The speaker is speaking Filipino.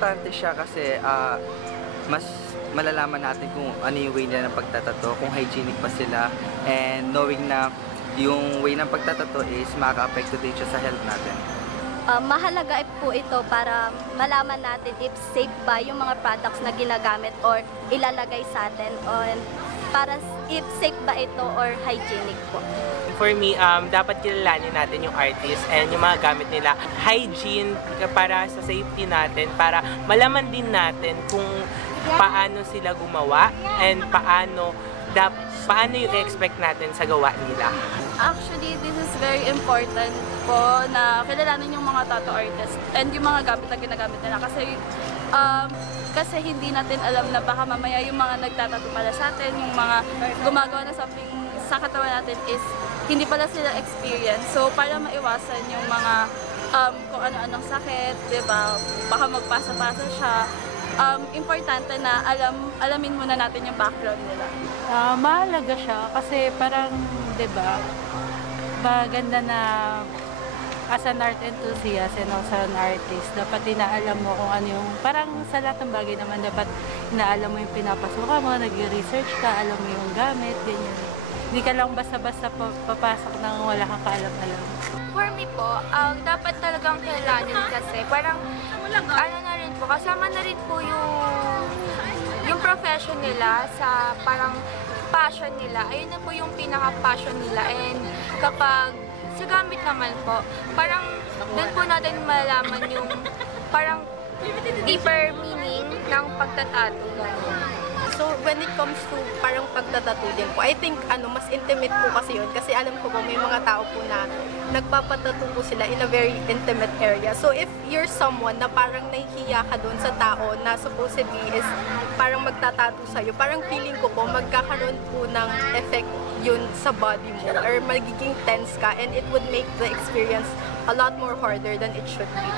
importante siya kasi mas malalaman natin kung ano yung way nila ng pagtatato, kung hygienic pa sila, and knowing na yung way ng pagtatato is makaka-apekto din siya sa health natin. Mahalaga po ito para malaman natin if safe ba yung mga products na ginagamit or ilalagay sa atin, or para if safe ba ito or hygienic po. For me, dapat kilalanin natin yung artist and yung mga gamit nila. Hygiene para sa safety natin, para malaman din natin kung paano sila gumawa and paano yung expect natin sa gawa nila. Actually, this is very important po na kilalanin yung mga tattoo artists and yung mga gamit na ginagamit nila kasi hindi natin alam na baka mamaya yung mga nagtatato pala sa atin, yung mga gumagawa na something sa katawan natin is hindi pala sila experience. So, para maiwasan yung mga kung ano-anong sakit, diba? Baka magpasa-pasa siya. Importante na alamin muna natin yung background nila. Mahalaga siya kasi parang, diba, maganda na as an art enthusiast and also an artist, dapat inaalam mo kung ano yung, parang sa lahat ng bagay naman, dapat inaalam mo yung pinapasukan mo, nag-research ka, alam mo yung gamit, ganyan. Hindi ka lang basta-basta papasok nang wala kang kaalam-alam. For me po, dapat talagang kilalanin kasi parang ano na rin po, kasama na rin po yung profession nila sa parang passion nila. Ayun na po yung pinaka-passion nila, and kapag sa gamit naman po, parang doon po natin malalaman yung parang deeper meaning ng pagtatato. So, when it comes to parang pagtatato din po, I think mas intimate po kasi yun. Kasi alam ko po, may mga tao po na nagpapatato po sila in a very intimate area. So, if you're someone na parang nahihiya ka doon sa tao na supposedly is parang magtatato sa'yo, parang feeling ko po, magkakaroon po ng effect yun sa body mo, or magiging tense ka, and it would make the experience a lot more harder than it should be.